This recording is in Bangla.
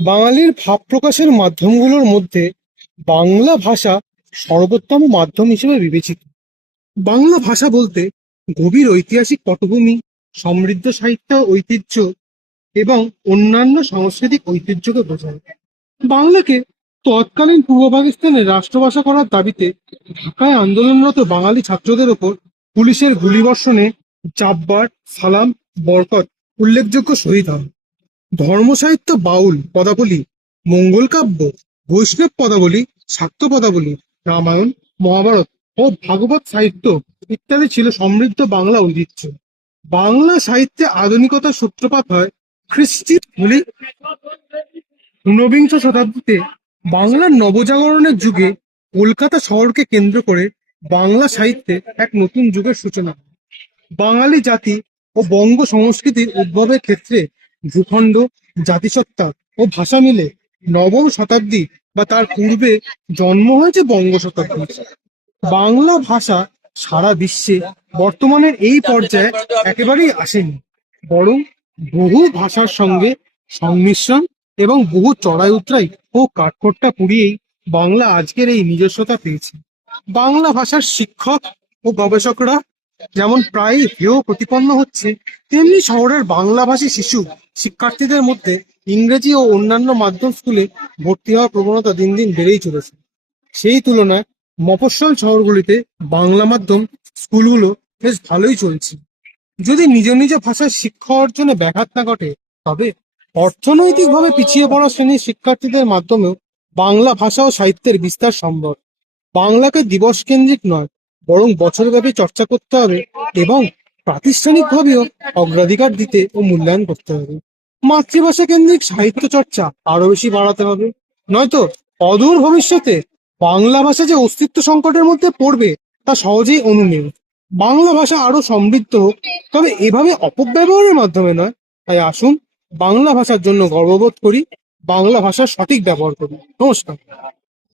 বাঙালির ভাব প্রকাশের মাধ্যমগুলোর মধ্যে বাংলা ভাষা সর্বোত্তম মাধ্যম হিসেবে বিবেচিত। বাংলা ভাষা বলতে গভীর ঐতিহাসিক পটভূমি, সমৃদ্ধ সাহিত্য ঐতিহ্য এবং অন্যান্য সাংস্কৃতিক ঐতিহ্যকে বোঝায়। বাংলাকে তৎকালীন পূর্ব পাকিস্তানের রাষ্ট্রভাষা করার দাবিতে ঢাকায় আন্দোলনরত বাঙালি ছাত্রদের ওপর পুলিশের গুলিবর্ষণে জাব্বার, সালাম, বরকত উল্লেখযোগ্য শহীদ হন। ধর্মসাহিত্য বাউল পদাবলী, মঙ্গল কাব্য, বৈষ্ণব পদাবলী শাক্ত পদাবলী, রামায়ণ, মহাভারত ও ভাগবত সাহিত্য ইত্যাদি ছিল সমৃদ্ধ বাংলা ঐতিহ্য বাংলা সাহিত্যে আধুনিকতার সূত্রপাত হয় খ্রিস্টির বলি ঊনবিংশ শতাব্দীতে বাংলার নবজাগরণের যুগে কলকাতা শহরকে কেন্দ্র করে বাংলা সাহিত্যে এক নতুন যুগের সূচনা। বাঙালি জাতি ও বঙ্গ সংস্কৃতির উদ্ভবের ক্ষেত্রে ভূখণ্ড, জাতিসত্তা ও ভাষা মিলে নবম শতাব্দী বা তার পূর্বে জন্ম হয়েছে বঙ্গ শতাব্দী বাংলা ভাষা সারা বিশ্বে বর্তমানের এই পর্যায়ে একেবারেই আসেনি। বরং বহু ভাষার সঙ্গে সংমিশ্রণ এবং বহু চড়াই উতরাই ও কাঠখোট্টা পুড়িয়েই বাংলা আজকের এই নিজস্বতা পেয়েছে। বাংলা ভাষার শিক্ষক ও গবেষকরা যেমন প্রায় হেয় প্রতিপন্ন হচ্ছে, তেমনি শহরের বাংলাভাষী শিশু, শিক্ষার্থীদের মধ্যে ইংরেজি ও অন্যান্য মাধ্যম স্কুলে ভর্তি হওয়ার প্রবণতা দিন দিন বেড়েই চলেছে। সেই তুলনায় মফস্বল শহরগুলিতে বাংলা মাধ্যম স্কুলগুলো বেশ ভালোই চলছে। যদি নিজ নিজ ভাষায় শিক্ষা অর্জনে ব্যাঘাত না ঘটে, তবে অর্থনৈতিকভাবে পিছিয়ে পড়া শ্রেণির শিক্ষার্থীদের মাধ্যমেও বাংলা ভাষা ও সাহিত্যের বিস্তার সম্ভব। বাংলাকে দিবস কেন্দ্রিক নয় বরং বছরব্যাপী চর্চা করতে হবে এবং প্রাতিষ্ঠানিকভাবেও অগ্রাধিকার দিতে ও মূল্যায়ন করতে হবে। মাতৃভাষা কেন্দ্রিক সাহিত্য চর্চা আরও বেশি বাড়াতে হবে। নয়তো অদূর ভবিষ্যতে বাংলা ভাষা যে অস্তিত্ব সংকটের মধ্যে পড়বে তা সহজেই অনুমেয়। বাংলা ভাষা আরও সমৃদ্ধ হোক, তবে এভাবে অপব্যবহারের মাধ্যমে নয়। তাই আসুন বাংলা ভাষার জন্য গর্ববোধ করি, বাংলা ভাষার সঠিক ব্যবহার করি। নমস্কার।